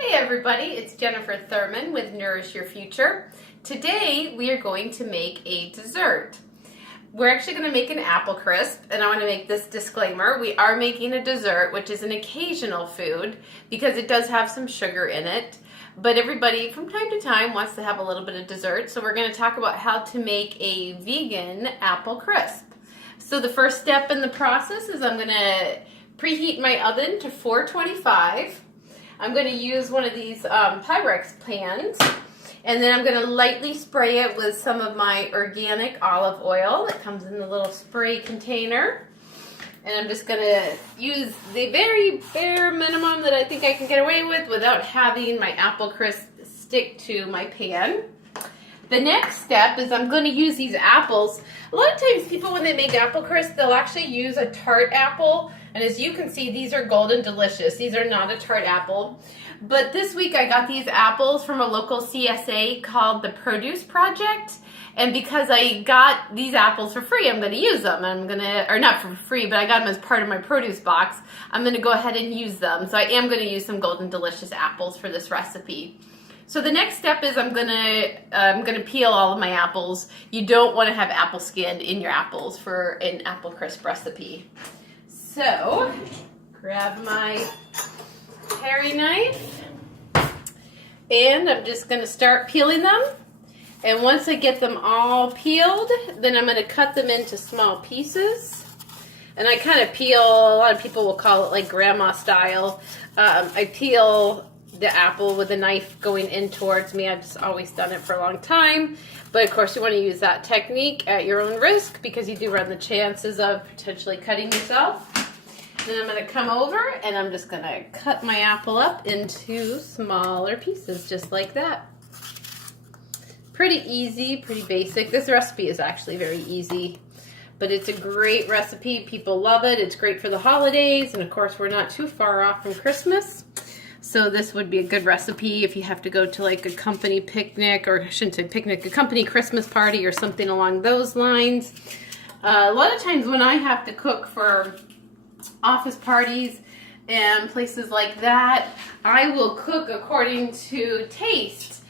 Hey everybody, it's Jennifer Thurman with Nourish Your Future. Today we are going to make a dessert. We're actually going to make an apple crisp, and I want to make this disclaimer. We are making a dessert, which is an occasional food because it does have some sugar in it. But everybody from time to time wants to have a little bit of dessert, so we're going to talk about how to make a vegan apple crisp. So the first step in the process is I'm going to preheat my oven to 425. I'm going to use one of these Pyrex pans, and then I'm going to lightly spray it with some of my organic olive oil that comes in the little spray container. And I'm just going to use the very bare minimum that I think I can get away with without having my apple crisp stick to my pan. The next step is I'm going to use these apples. A lot of times people, when they make apple crisp, they'll actually use a tart apple. And as you can see, these are Golden Delicious. These are not a tart apple. But this week I got these apples from a local CSA called the Produce Project. And because I got these apples for free, I'm going to use them. Or not for free, but I got them as part of my produce box. I'm going to go ahead and use them. So I am going to use some Golden Delicious apples for this recipe. So the next step is I'm gonna peel all of my apples. You don't want to have apple skin in your apples for an apple crisp recipe. So grab my paring knife, and I'm just gonna start peeling them. And once I get them all peeled, then I'm gonna cut them into small pieces. And I kind of peel, a lot of people will call it like grandma style. I peel the apple with a knife going in towards me. I've just always done it for a long time. But of course you want to use that technique at your own risk because you do run the chances of potentially cutting yourself. Then I'm going to come over and I'm just going to cut my apple up into smaller pieces just like that. Pretty easy, pretty basic. This recipe is actually very easy, but it's a great recipe. People love it. It's great for the holidays, and of course we're not too far off from Christmas. So this would be a good recipe if you have to go to like a company picnic, or I shouldn't say picnic, a company Christmas party or something along those lines. A lot of times when I have to cook for office parties and places like that, I will cook according to taste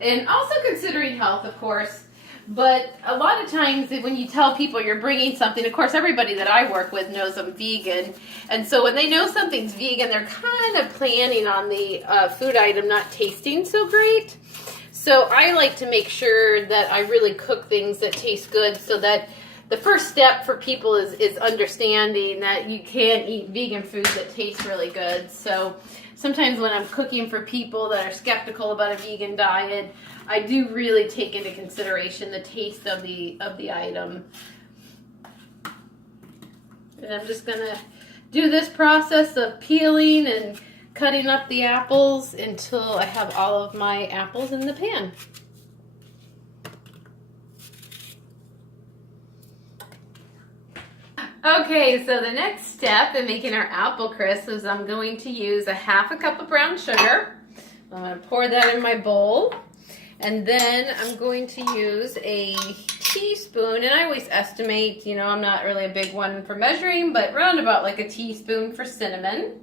and also considering health, of course. But a lot of times when you tell people you're bringing something, of course everybody that I work with knows I'm vegan. And so when they know something's vegan, they're kind of planning on the food item not tasting so great. So I like to make sure that I really cook things that taste good, so that the first step for people is understanding that you can eat vegan food that tastes really good. So sometimes when I'm cooking for people that are skeptical about a vegan diet, I do really take into consideration the taste of the item. And I'm just going to do this process of peeling and cutting up the apples until I have all of my apples in the pan. Okay, so the next step in making our apple crisp is I'm going to use a half a cup of brown sugar. I'm going to pour that in my bowl. And then I'm going to use a teaspoon, and I always estimate, you know, I'm not really a big one for measuring, but round about like a teaspoon for cinnamon.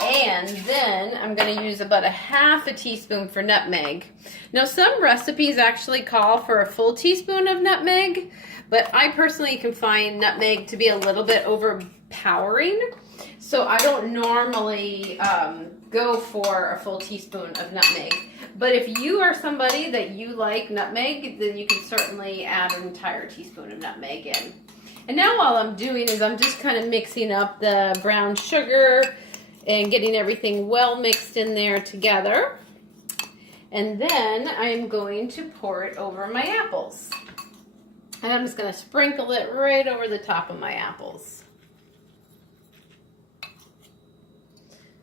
And then I'm going to use about a half a teaspoon for nutmeg. Now some recipes actually call for a full teaspoon of nutmeg, but I personally can find nutmeg to be a little bit overpowering. So I don't normally go for a full teaspoon of nutmeg. But if you are somebody that you like nutmeg, then you can certainly add an entire teaspoon of nutmeg in. And now all I'm doing is I'm just kind of mixing up the brown sugar and getting everything well mixed in there together. And then I'm going to pour it over my apples. And I'm just going to sprinkle it right over the top of my apples.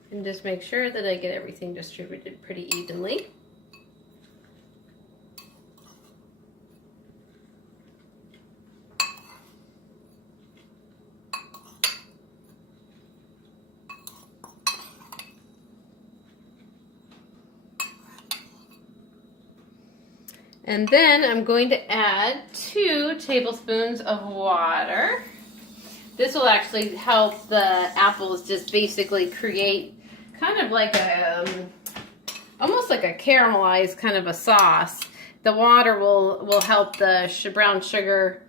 And just make sure that I get everything distributed pretty evenly. And then I'm going to add 2 tablespoons of water. This will actually help the apples just basically create kind of like a, almost like a caramelized kind of a sauce. The water will help the brown sugar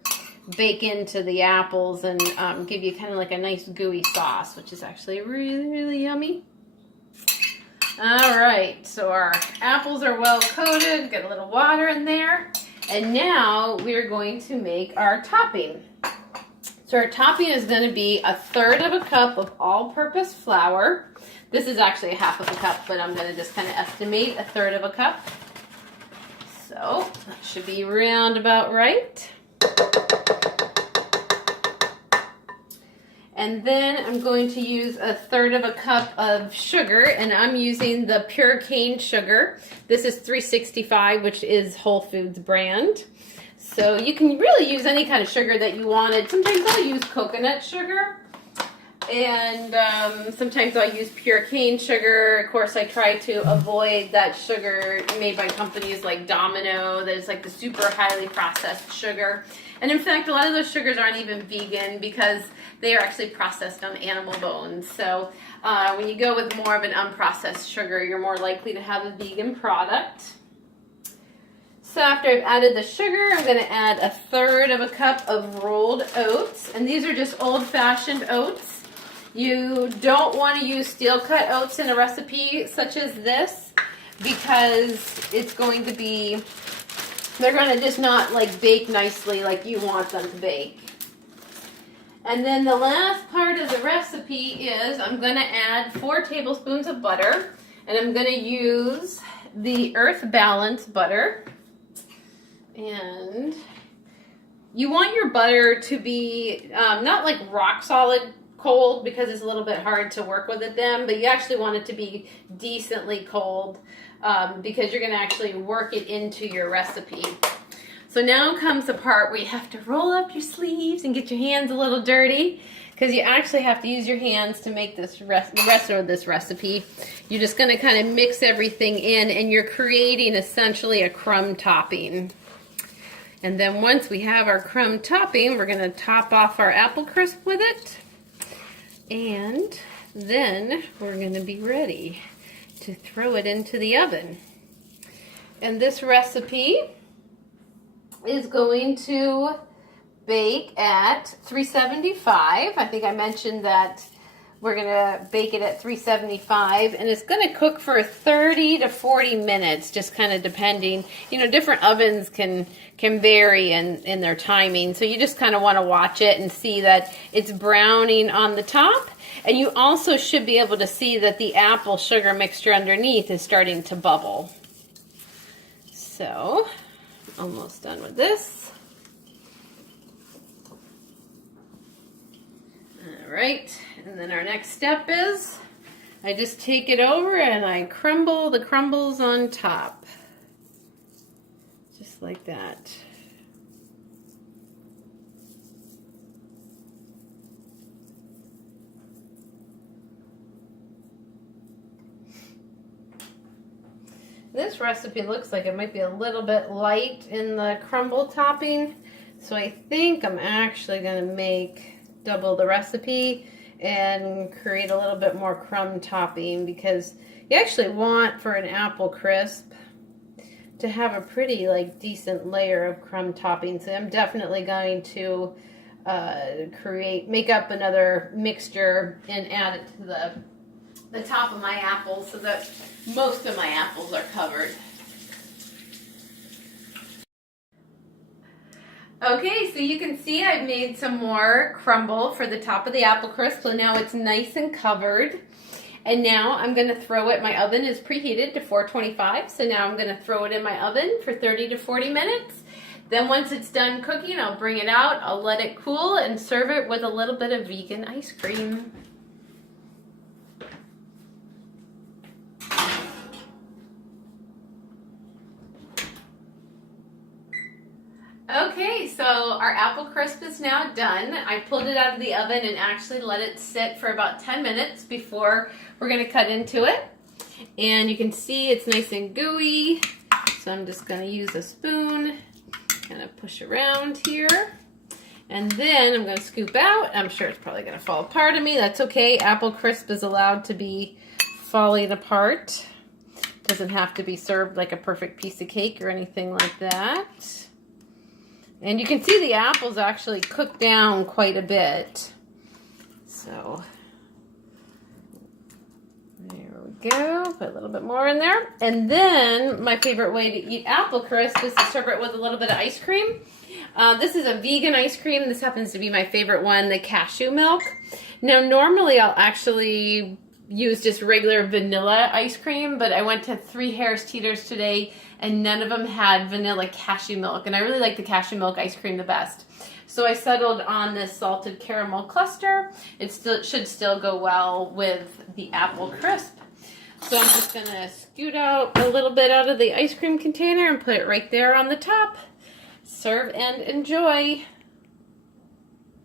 bake into the apples and give you kind of like a nice gooey sauce, which is actually really, really yummy. All right, so our apples are well coated, get a little water in there. And now we're going to make our topping. So our topping is going to be 1/3 of a cup of all-purpose flour. This is actually 1/2 of a cup, but I'm going to just kind of estimate 1/3 of a cup. So that should be round about right. And then I'm going to use 1/3 of a cup of sugar, and I'm using the pure cane sugar. This is 365, which is Whole Foods brand. So you can really use any kind of sugar that you wanted. Sometimes I'll use coconut sugar, and sometimes I'll use pure cane sugar. Of course, I try to avoid that sugar made by companies like Domino. That is like the super highly processed sugar. And in fact, a lot of those sugars aren't even vegan because they are actually processed on animal bones. So when you go with more of an unprocessed sugar, you're more likely to have a vegan product. So after I've added the sugar, I'm going to add 1/3 of a cup of rolled oats. And these are just old-fashioned oats. You don't want to use steel-cut oats in a recipe such as this because it's going to be, they're going to just not like bake nicely like you want them to bake. And then the last part of the recipe is I'm going to add 4 tablespoons of butter, and I'm going to use the Earth Balance butter. And you want your butter to be not like rock solid cold because it's a little bit hard to work with it then, but you actually want it to be decently cold because you're going to actually work it into your recipe. So now comes the part where you have to roll up your sleeves and get your hands a little dirty because you actually have to use your hands to make this the rest of this recipe. You're just going to kind of mix everything in, and you're creating essentially a crumb topping. And then once we have our crumb topping, we're going to top off our apple crisp with it. And then we're going to be ready to throw it into the oven. And this recipe is going to bake at 375. I think I mentioned that we're going to bake it at 375, and it's going to cook for 30 to 40 minutes, just kind of depending. You know, different ovens can vary in their timing, so you just kind of want to watch it and see that it's browning on the top, and you also should be able to see that the apple sugar mixture underneath is starting to bubble. So, almost done with this. All right, and then our next step is I just take it over and I crumble the crumbles on top. Just like that. This recipe looks like it might be a little bit light in the crumble topping, so I think I'm actually going to make double the recipe and create a little bit more crumb topping, because you actually want, for an apple crisp, to have a pretty decent layer of crumb topping. So I'm definitely going to make up another mixture and add it to the top of my apples so that most of my apples are covered. Okay, so you can see I've made some more crumble for the top of the apple crisp, so now it's nice and covered. And now I'm going to throw it, my oven is preheated to 425, so now I'm going to throw it in my oven for 30 to 40 minutes. Then once it's done cooking, I'll bring it out, I'll let it cool, and serve it with a little bit of vegan ice cream. Okay, so our apple crisp is now done. I pulled it out of the oven and actually let it sit for about 10 minutes before we're going to cut into it. And you can see it's nice and gooey. So I'm just going to use a spoon, kind of push around here. And then I'm going to scoop out. I'm sure it's probably going to fall apart on me. That's okay. Apple crisp is allowed to be falling apart. Doesn't have to be served like a perfect piece of cake or anything like that. And you can see the apples actually cooked down quite a bit. So there we go. Put a little bit more in there. And then my favorite way to eat apple crisp is to serve it with a little bit of ice cream. This is a vegan ice cream. This happens to be my favorite one, the cashew milk. Now normally I'll actually use just regular vanilla ice cream, but I went to 3 Harris Teeters today and none of them had vanilla cashew milk, and I really like the cashew milk ice cream the best. So I settled on this salted caramel cluster. It should still go well with the apple crisp. So I'm just gonna scoot out a little bit out of the ice cream container and put it right there on the top. Serve and enjoy.